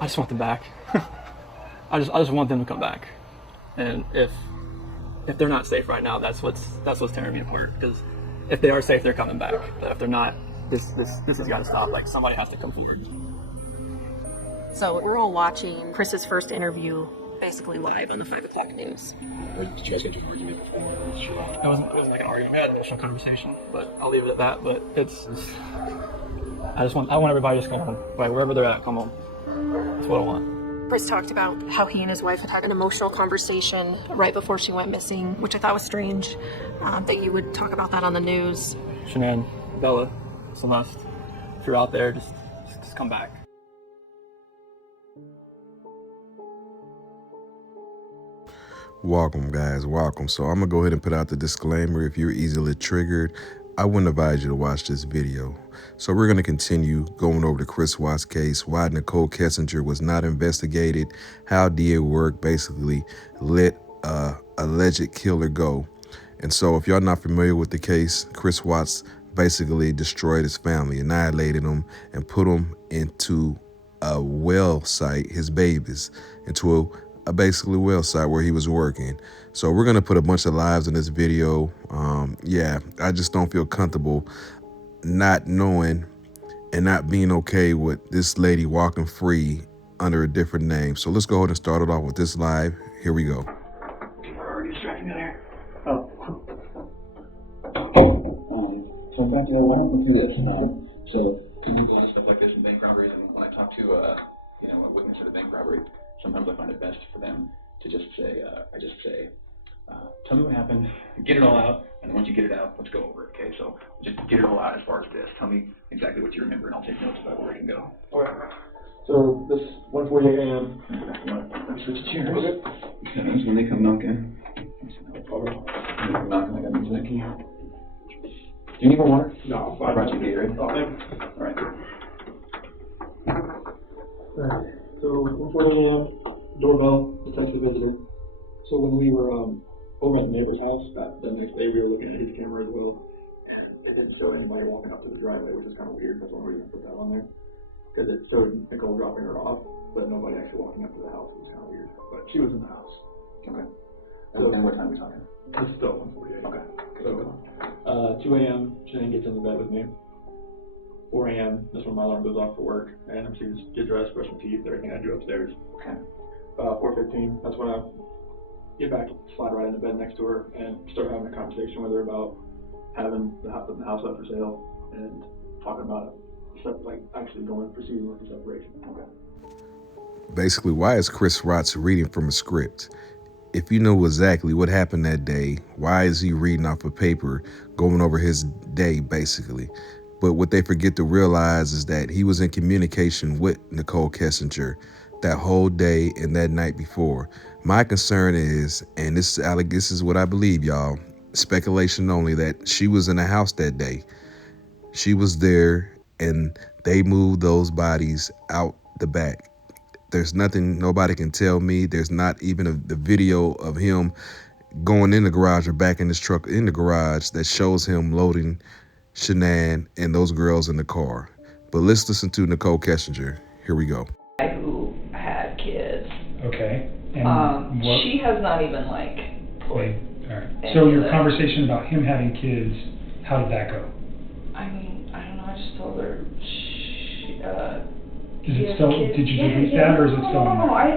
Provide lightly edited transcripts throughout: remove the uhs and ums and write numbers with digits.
I just want them back. I just want them to come back. And if they're not safe right now, that's what's tearing me apart. Because if they are safe, they're coming back. But if they're not, this has got to stop. Like, somebody has to come forward. So we're all watching Chris's first interview, basically live on the 5 o'clock news. Did you guys get into an argument before? It wasn't like an argument. We had an initial conversation, but I'll leave it at that. But I want everybody to just come home. Like, wherever they're at, come home. That's what I want. Chris talked about how he and his wife had an emotional conversation right before she went missing, which I thought was strange, that you would talk about that on the news. Shanann, Bella, Celeste, if you're out there, just come back. Welcome, guys, welcome. So I'm gonna go ahead and put out the disclaimer. If you're easily triggered, I wouldn't advise you to watch this video. So we're gonna continue going over the Chris Watts case, why Nicole Kessinger was not investigated, how did it work, basically let a alleged killer go. And so if y'all not familiar with the case, Chris Watts basically destroyed his family, annihilated them, and put them into a well site, his babies, into a basically well site where he was working. So we're gonna put a bunch of lives in this video. Yeah, I just don't feel comfortable not knowing and not being okay with this lady walking free under a different name. So let's go ahead and start it off with this live. Here we go. Already distracting me there. So in fact, why don't we do this? So When we go on stuff like this in bank robberies, and when I talk to a witness at a bank robbery, sometimes I find it best for them to just say, tell me what happened, get it all out, and then once you get it out, let's go over it, okay? So just get it all out as far as this. Tell me exactly what you remember, and I'll take notes about where I can go. okay. So this 1:48 a.m. Let me switch chairs. Because when they come knocking, I got music. Do you need more water? No, I brought you Gatorade. Oh, thank you. All right. Alright, so 1:48 a.m. doorbell, detective visited. So when we were over at the neighbor's house, that next day we were looking at his camera as well. It didn't show anybody walking up to the driveway, which is kind of weird. That's one reason I put that on there. Because it showed Nicole dropping her off, but nobody actually walking up to the house. It was kind of weird. But she was in the house. Okay. So, And what time are we talking? it's still 1:48. Okay. So, 2 a.m. Shanann gets into bed with me. 4 a.m. That's when my alarm goes off for work, and I'm just get dressed, brush my teeth, everything I do upstairs. Okay. 4:15. That's when I get back, slide right into bed next to her, and start having a conversation with her about having the house up for sale and talking about it, like actually proceeding with the separation. Okay. Basically, why is Chris Watts reading from a script? If you know exactly what happened that day, why is he reading off a paper, going over his day, basically? But what they forget to realize is that he was in communication with Nicole Kessinger that whole day and that night before. My concern is, and this is what I believe, y'all, speculation only, that she was in the house that day. She was there and they moved those bodies out the back. There's nothing nobody can tell me. There's not even the video of him going in the garage or back in his truck in the garage that shows him loading Shanann and those girls in the car. But let's listen to Nicole Kessinger. Here we go. Who had kids. Okay. And what? She has not even like Wait, all right. So your conversation about him having kids, how did that go? I mean, I don't know. I just told her. Is it still? Did you delete that, or is it still? No, I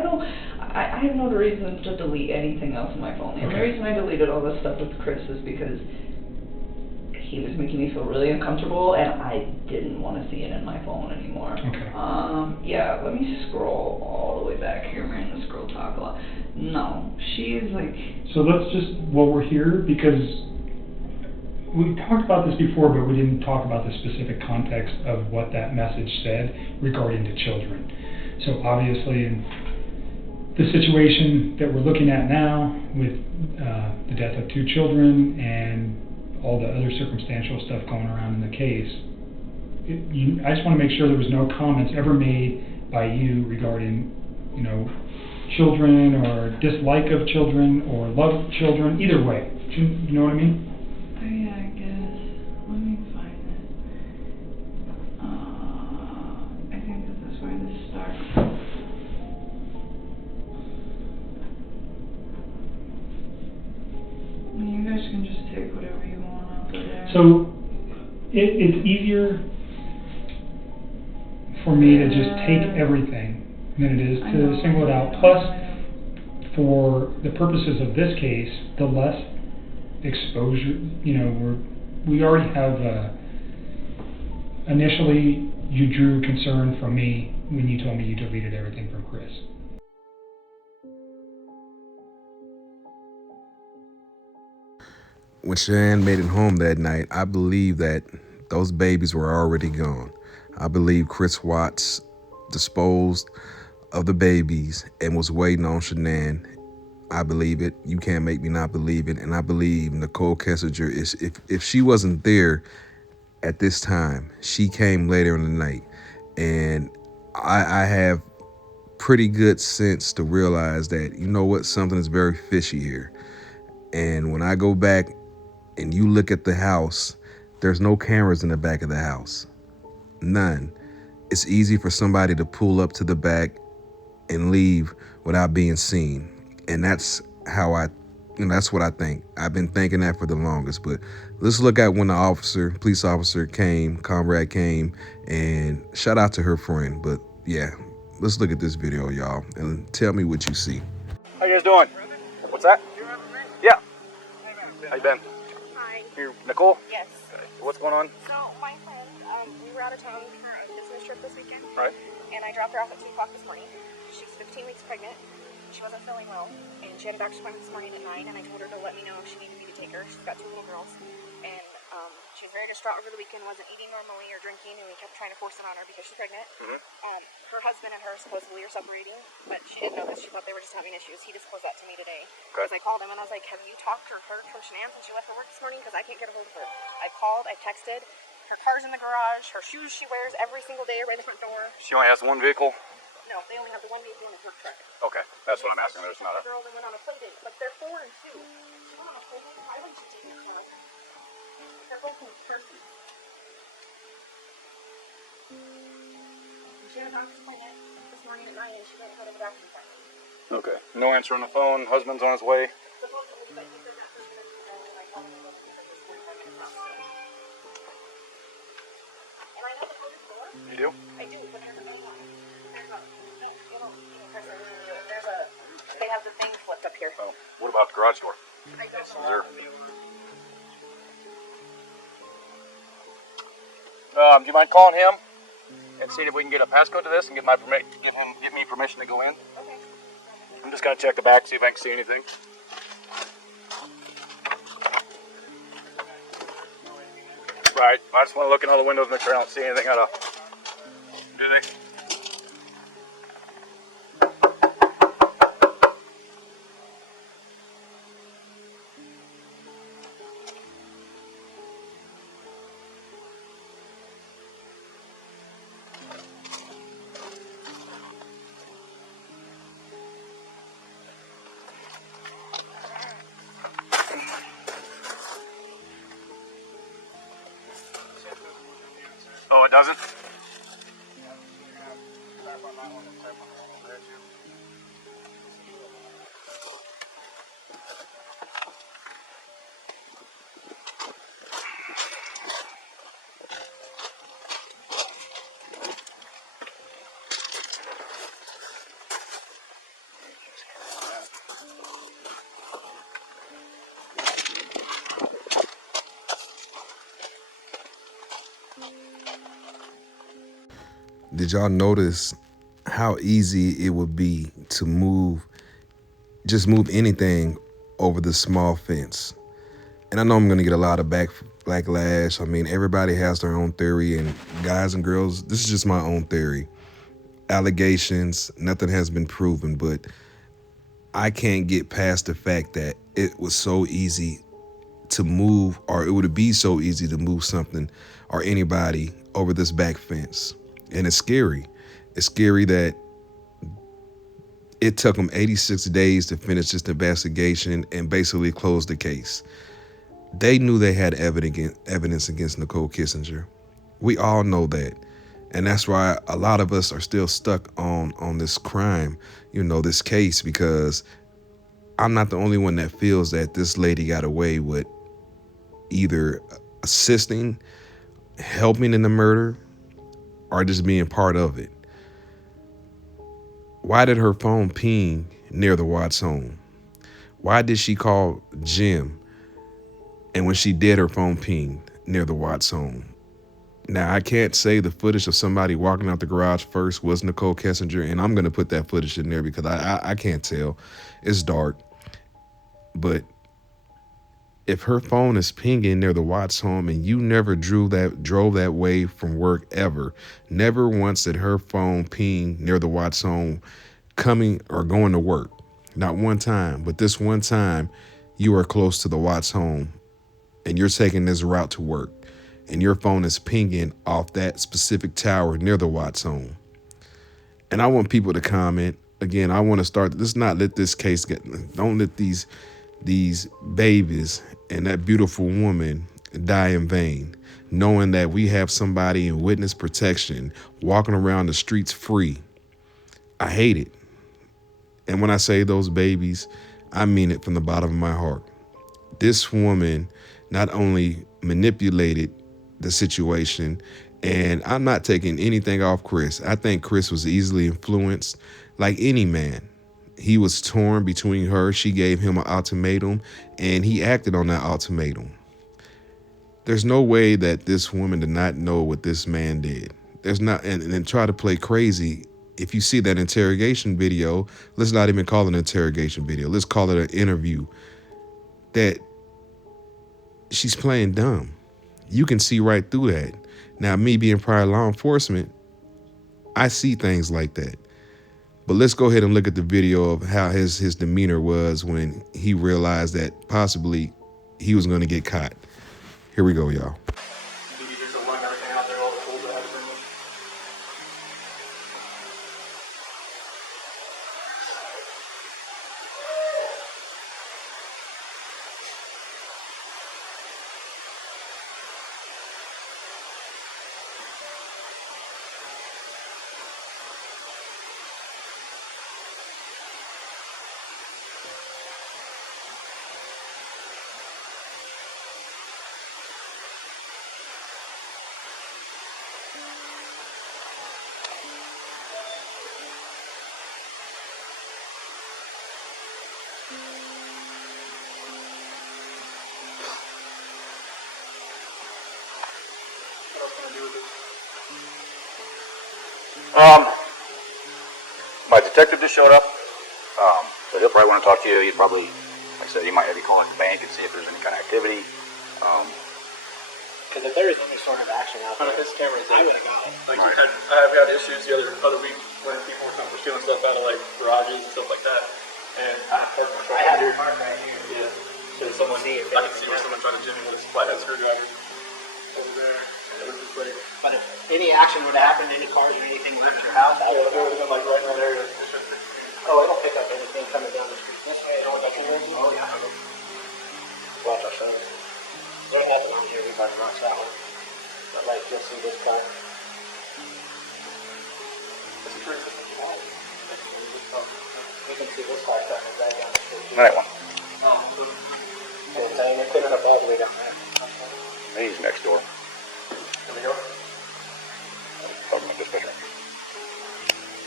have no reason to delete anything else on my phone. The only reason I deleted all this stuff with Chris is because he was making me feel really uncomfortable, and I didn't want to see it in my phone anymore. Okay. Yeah, let me scroll all the way back here. Man, the scroll talk a lot. No, she's like. So let's just, while we're here, because we talked about this before, but we didn't talk about the specific context of what that message said regarding to children. So obviously, in the situation that we're looking at now with the death of 2 children and all the other circumstantial stuff going around in the case, I just want to make sure there was no comments ever made by you regarding, children or dislike of children or love of children, either way. You know what I mean? Oh yeah, I guess. Let me find it. I think this is where this starts. So it's easier for me to just take everything than it is to single it out. Plus, for the purposes of this case, the less exposure, we already have, initially you drew concern from me when you told me you deleted everything from Chris. When Shan made it home that night, I believe that those babies were already gone. I believe Chris Watts disposed of the babies and was waiting on Shanann. I believe it. You can't make me not believe it. And I believe Nicole Kessinger is, if she wasn't there at this time, she came later in the night. And I have pretty good sense to realize that, you know what, something is very fishy here. And when I go back and you look at the house, there's no cameras in the back of the house. None. It's easy for somebody to pull up to the back and leave without being seen. And that's how that's what I think. I've been thinking that for the longest. But let's look at when the police officer came, Comrade came, and shout out to her friend. But yeah, let's look at this video, y'all, and tell me what you see. How you guys doing? What's that? Yeah. How you been? Hi. You Nicole? Yes. Okay. What's going on? So my friend, we were out of town for a business trip this weekend. Right. And I dropped her off at 2 o'clock this morning. She's 15 weeks pregnant. She wasn't feeling well, and she had a doctor's appointment this morning at 9, and I told her to let me know if she needed me to take her. She's got 2 little girls, and she was very distraught over the weekend, wasn't eating normally or drinking, and we kept trying to force it on her because she's pregnant. Mm-hmm. Her husband and her supposedly are separating, but she didn't know this. She thought they were just having issues. He disclosed that to me today. Okay. Because I called him, and I was like, have you talked to her from Shanann since she left for work this morning? Because I can't get a hold of her. I called, I texted. Her car's in the garage. Her shoes she wears every single day right in the front door. She only has one vehicle? No, they only have the one vehicle in the work truck. Okay, that's what I'm asking. There's not a... The girl that went on a play date, but they're 4 and 2. She went on a play date. Why wouldn't she take her? They're both in person. She had a doctor's appointment this morning at 9, and she didn't go to the doctor's appointment. Okay. No answer on the phone. Husband's on his way. Supposedly, but he said that person is and I told him to go to the 45 minutes out. And I know the code is 4. You do? I do, but there's a they have the thing flipped up here. Oh, what about the garage door? I don't Is know. there... do you mind calling him and seeing if we can get a passcode to this and get me permission to go in? Okay. I'm just gonna check the back, see if I can see anything. Right. I just want to look in all the windows, make sure I don't see anything out of. Do they? Oh, it doesn't? Did y'all notice how easy it would be to just move anything over the small fence? And I know I'm going to get a lot of backlash. I mean, everybody has their own theory, and guys and girls, this is just my own theory. Allegations, nothing has been proven, but I can't get past the fact that it was so easy to move, or it would be so easy to move something or anybody over this back fence. And it's scary. It's scary that it took them 86 days to finish this investigation and basically close the case. They knew they had evidence against Nicole Kessinger. We all know that. And that's why a lot of us are still stuck on this crime, this case, because I'm not the only one that feels that this lady got away with either assisting, helping in the murder, or just being part of it. Why did her phone ping near the Watts home? Why did she call Jim? And when she did, her phone pinged near the Watts home. Now, I can't say the footage of somebody walking out the garage first was Nicole Kessinger, and I'm going to put that footage in there because I can't tell. It's dark. But if her phone is pinging near the Watts home and you never drove that way from work ever, never once did her phone ping near the Watts home coming or going to work. Not one time, but this one time you are close to the Watts home and you're taking this route to work and your phone is pinging off that specific tower near the Watts home. And I want people to comment. Again, I want to start, let's not let this case don't let these babies and that beautiful woman die in vain, knowing that we have somebody in witness protection walking around the streets free. I hate it. And when I say those babies, I mean it from the bottom of my heart. This woman not only manipulated the situation, and I'm not taking anything off Chris. I think Chris was easily influenced like any man. He was torn between her. She gave him an ultimatum, and he acted on that ultimatum. There's no way that this woman did not know what this man did. There's not, and then try to play crazy. If you see that interrogation video, let's not even call it an interrogation video. Let's call it an interview. That she's playing dumb. You can see right through that. Now, me being prior law enforcement, I see things like that. But let's go ahead and look at the video of how his demeanor was when he realized that possibly he was going to get caught. Here we go, y'all. My detective just showed up, so he'll probably want to talk to you. He'd probably, like I said, he might have you call at the bank and see if there's any kind of activity. Because if there is any sort of action out there, his cameras, I would have got it. Like I've had issues the other week when people were stealing stuff out of like garages and stuff like that, and I parked my truck. I have your car right here. Yeah. So someone, I can see where someone tried to jimmy with a flathead screwdriver over there. It was just like, But if any action would have happened, any cars or anything left your house, I would have been like right in that area. Oh, it'll pick up anything coming down the street this way. Oh, yeah. Watch our son. There ain't nothing on here. Everybody runs that one. But like, you'll see this car. You can see this car coming right down the street. That one. So it's saying they're putting up all the way down there. He's next door. Here we go. Talking about this picture.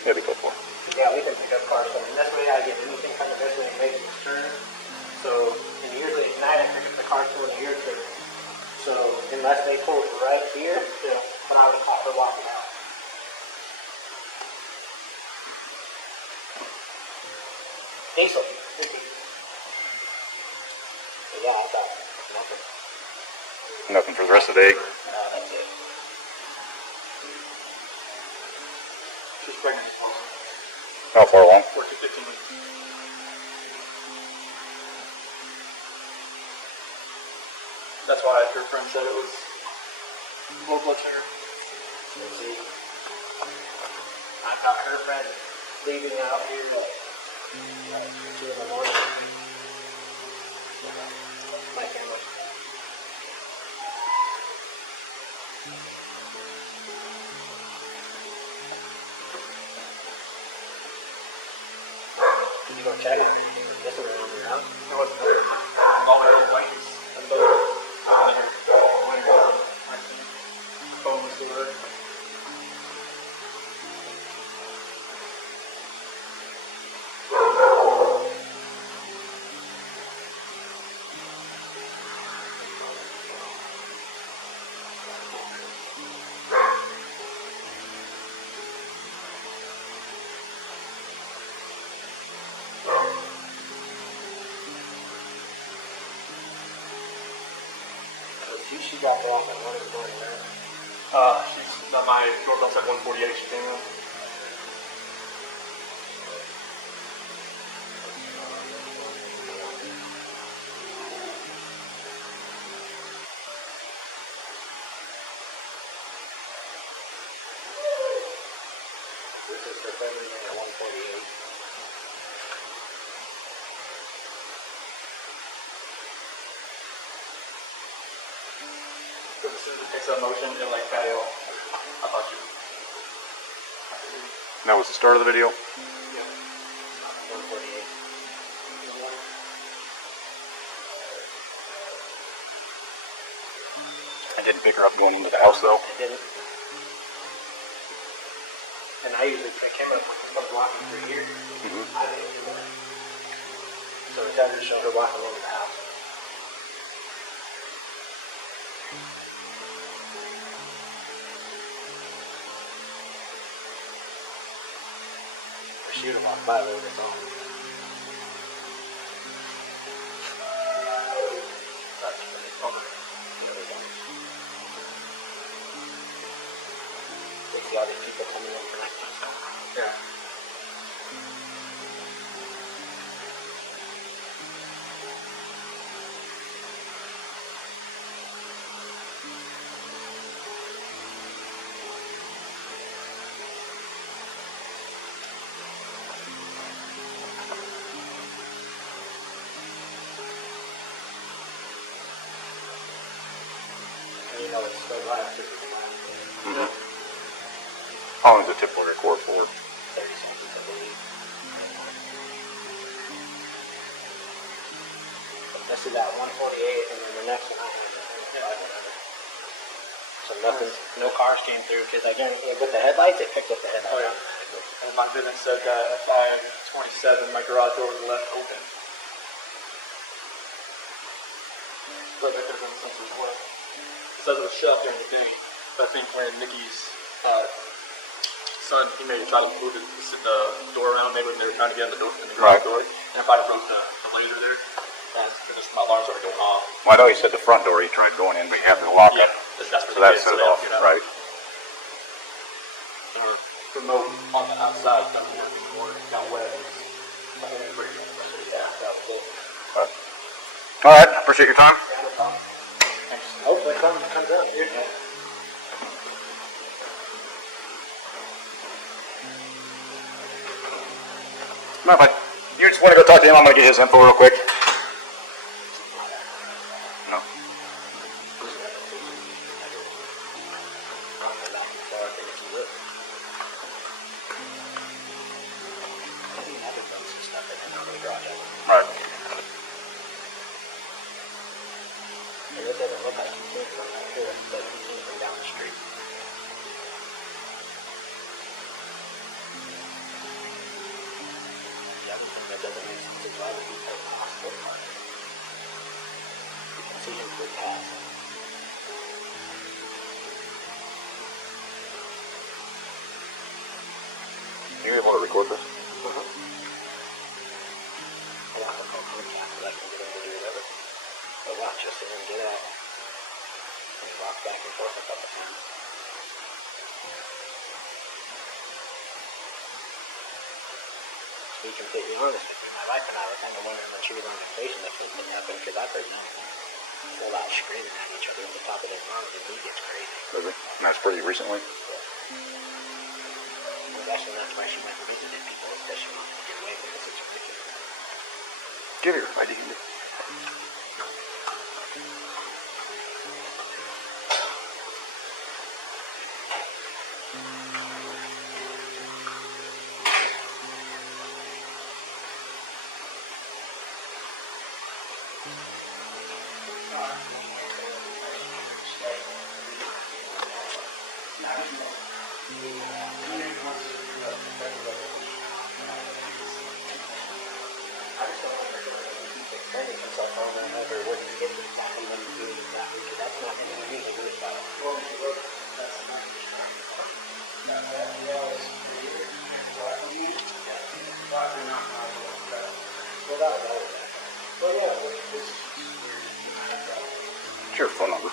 Maybe close for. Yeah, we can pick up cars coming this way. I get anything coming this way and making this turn. So, and usually at night I pick up the car to an ear trip. So, unless they pull right here, when I would have caught her walking out. Diesel. So, yeah, I got nothing. Nothing for the rest of the day. No, that's it. She's pregnant. How far along? 14 to 15 weeks. That's why her friend said it was low blood sugar. Let's see. I got her friend leaving out here at 2 in the morning. My camera. Did you go check it? This is around your house? It wasn't there. All my old blankets. And those. she dropped her off at 1 in the morning, right? She's at my doorbell at 1:48. She came in. This is her family at 1:48. So as soon as it takes that motion, it like patio. I thought you. That was the start of the video. 1:48. I didn't pick her up going into the house though. I didn't. And I usually pick him up when someone's walking through here. I didn't do that. So it doesn't show her walking into the house. Or she would have walked by with her phone. You see all these people coming in for like Yeah. and you know it's still live because it's live. How long does it typically record for? 30 seconds, I believe. This is at 1:48, and then the next one I have is at 5:11. So nothing, no cars came through, because again, with the headlights, it picked up the headlights. Oh yeah. And my business said that at 5:27, my garage door was left open. But that could have been something as well. It says it was shut during the day, but I think when Nikki's son, he maybe tried to move the door around, maybe when they were trying to get in the garage door, and it probably broke the laser there. And just my alarm started going off. Well, I know you said the front door you tried going in, but you have to lock it. That's So that set it off, right? Our remote on the outside doesn't have anymore. It got wet. I think it's pretty good. Yeah, that was cool. All right, appreciate your time. Hopefully something comes up here. Mind if you just want to go talk to him? I'm going to get his info real quick. No. Right. And it doesn't look like he came from right here, but he came from down the street. The other thing that doesn't make sense is why would he take off the car? You can see him through past. You able to record this? I'll have to call contact so I can get him to do whatever. But watch, you'll see him get out. And he walks back and forth a couple times. To be completely honest with you, my wife and I were kind of wondering when she was on vacation if this would happen, because I've heard them full out screaming at each other at the top of their lungs, and he gets crazy. Does it? And that's pretty recently. Actually, that's why she went and visited people, is because she wanted to get away from the situation. Give her ID. I just don't want her to keep extending himself over and over when he gets exactly when he's doing exactly, because that's not anything we can do about it. That's not without a doubt. Well, yeah, What's your phone number?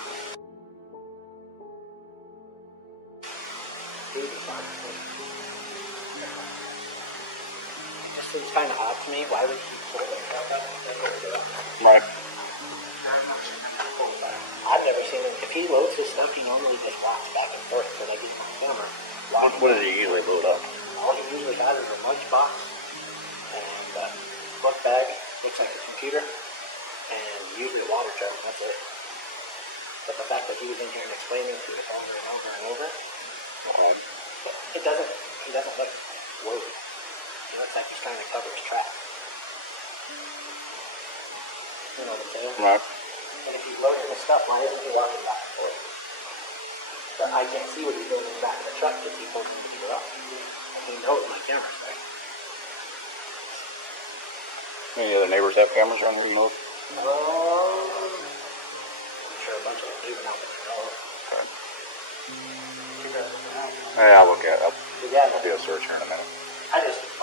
seems kind of odd to me. Why would he pull the truck up and go to it? Right. I've never seen him. If he loads his stuff, he normally just walks back and forth until I get him on camera. What does he usually load up? All he usually has is a lunchbox and a book bag, looks like a computer, and usually a water jug, and that's it. But the fact that he was in here and explaining to us over and over and over, he doesn't look worried. He looks like he's trying to cover his tracks. You know what I'm saying? Right. And if he's loading his stuff, why isn't he walking back and forth? But I can't see what he's doing in the back of the truck because he told me to get it up. And he knows my camera's there. Any other neighbors have cameras around here you know? I'm sure a bunch of them do, but not that I know of. Okay. Two residents around. Yeah, I'll look at it. Yeah, I'll do a search here in a minute.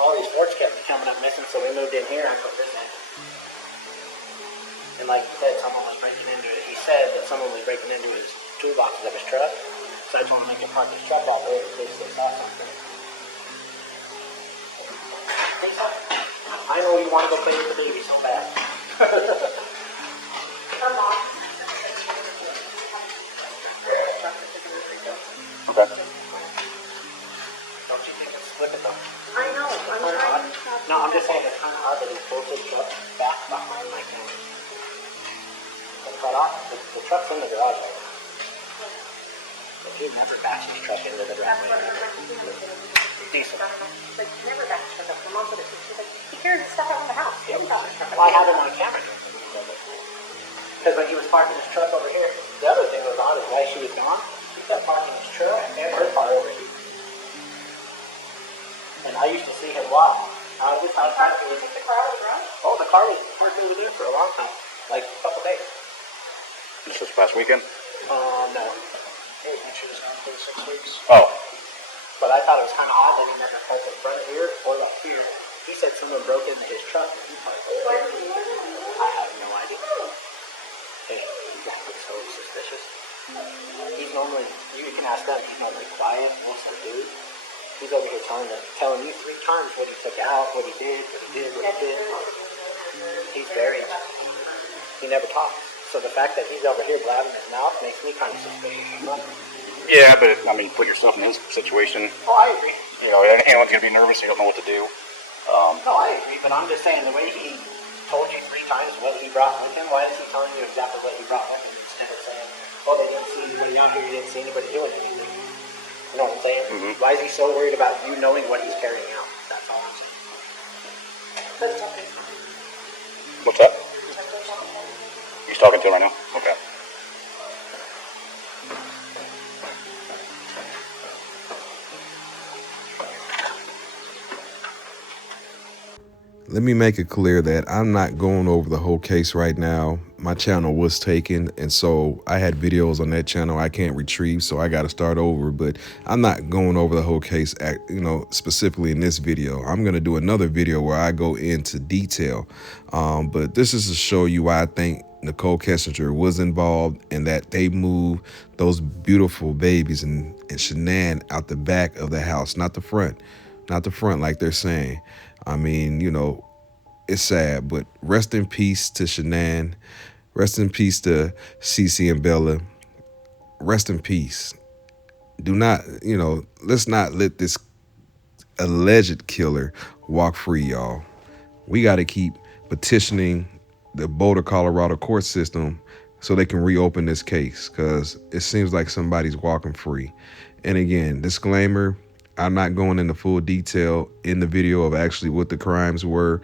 all these forts kept coming up missing, so we moved in here and put this in. And like you said, someone was breaking into it. He said that someone was breaking into his toolboxes of his truck. So I told him I could park his truck out there in case they saw something. I know you want to go play with the baby so bad. Her mom. Okay. Don't you think it's slipping though? I know. I'm trying to stop. No, I'm just saying it's kind of odd that he pulled his truck back behind my camera. And cut off. The truck's in the garage right now. But he never backs his truck into the That's driveway. what her mom Decent. Like, never back to the mom put it to. She's like, he carries his stuff out of the house. Well, I have him on camera. Because when he was parking his truck over here, the other thing was odd is while she was gone, he kept parking his truck and her car over here. And I used to see him walk out of his house. Did you take the car out of the garage? Oh, the car was parked over there for a long time, like a couple days. This was past weekend? No. Hey, and she was gone for 6 weeks. Oh. But I thought it was kind of odd that he never parked in front here or up here. He said someone broke into his truck and he parked over there. I have no idea. Hey, that was so suspicious. He's normally, you can ask them, he's normally quiet, wholesome dude. He's over here telling you 3 times what he took out, what he did. He's very, he never talks. So the fact that he's over here blabbing his mouth makes me kind of suspicious. Yeah, but I mean, put yourself in his situation. Oh, I agree. You know, anyone's gonna be nervous. You don't know what to do. No, I agree, but I'm just saying the way he told you 3 times what he brought with him, why is he telling you exactly what he brought with him instead of saying, oh, they didn't see anybody out here, you didn't see anybody doing anything? You know what I'm saying? Mm-hmm. Why is he so worried about you knowing what he's carrying out? That's all I'm saying. What's that? He's talking to him right now? Okay. Let me make it clear that I'm not going over the whole case right now. My channel was taken, and so I had videos on that channel I can't retrieve, so I got to start over. But I'm not going over the whole case, specifically in this video. I'm going to do another video where I go into detail. But this is to show you why I think Nicole Kessinger was involved and that they moved those beautiful babies and Shanann out the back of the house, not the front. Not the front like they're saying. I mean, it's sad, but rest in peace to Shanann. Rest in peace to Cece and Bella. Rest in peace. Do not, let's not let this alleged killer walk free, y'all. We got to keep petitioning the Boulder, Colorado court system so they can reopen this case, because it seems like somebody's walking free. And again, disclaimer, I'm not going into full detail in the video of actually what the crimes were,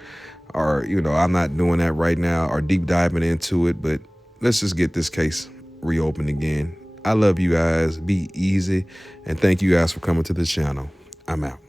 or, I'm not doing that right now or deep diving into it, but let's just get this case reopened again. I love you guys. Be easy. And thank you guys for coming to the channel. I'm out.